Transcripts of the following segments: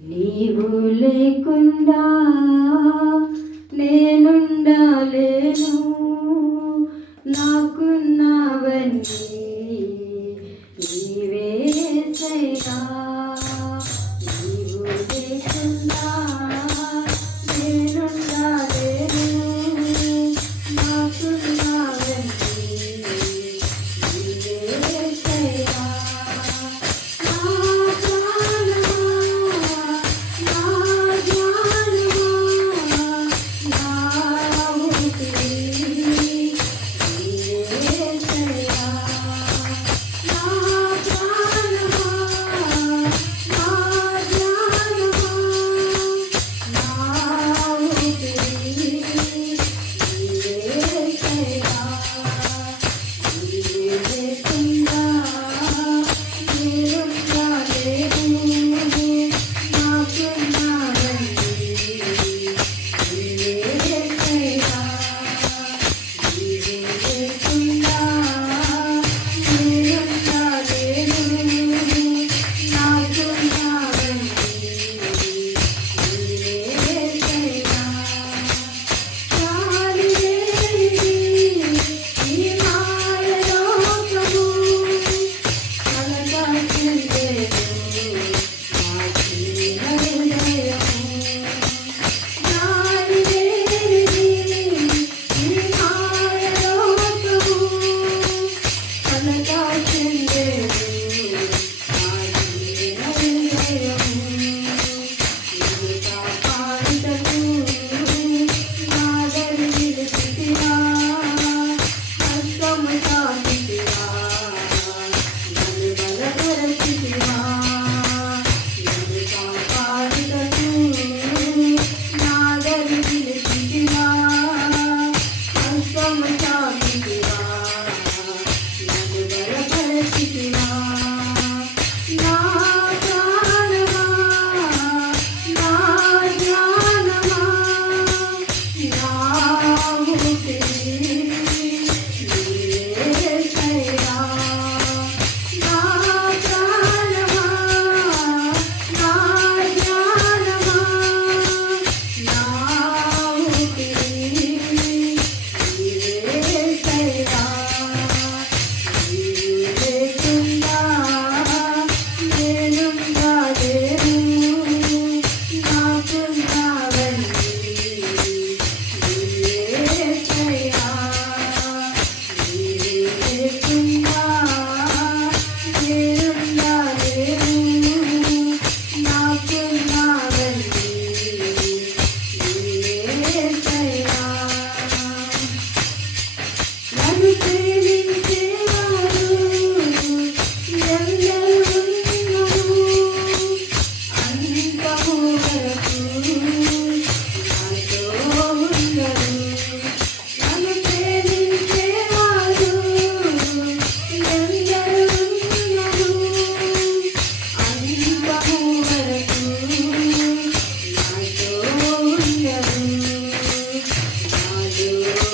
నీవు లేకుండా నేనుండలేను. నాకున్నవన్నీ నీవే సైనా. నీవు లేకుండా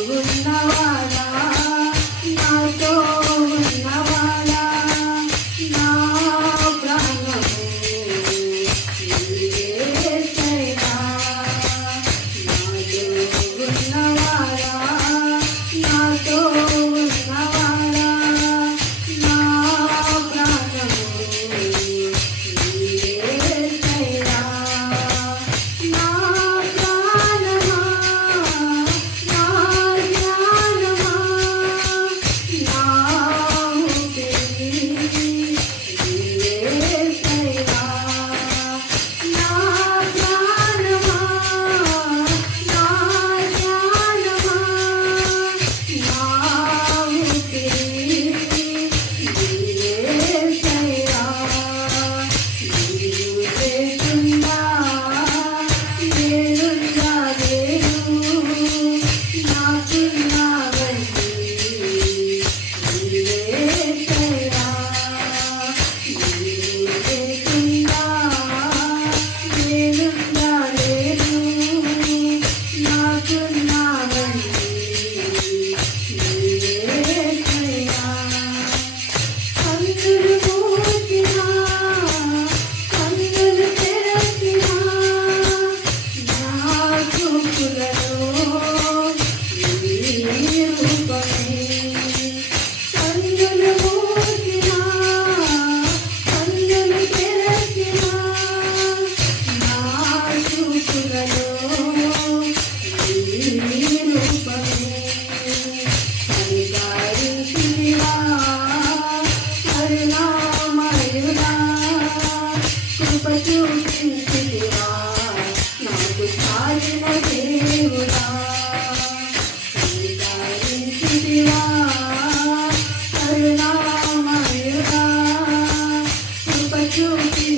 我不知道 చూపించితివా నాకు చాలిన దేవుడా. సంతారించితివా కరుణామయుడా. కృప చూపించితివా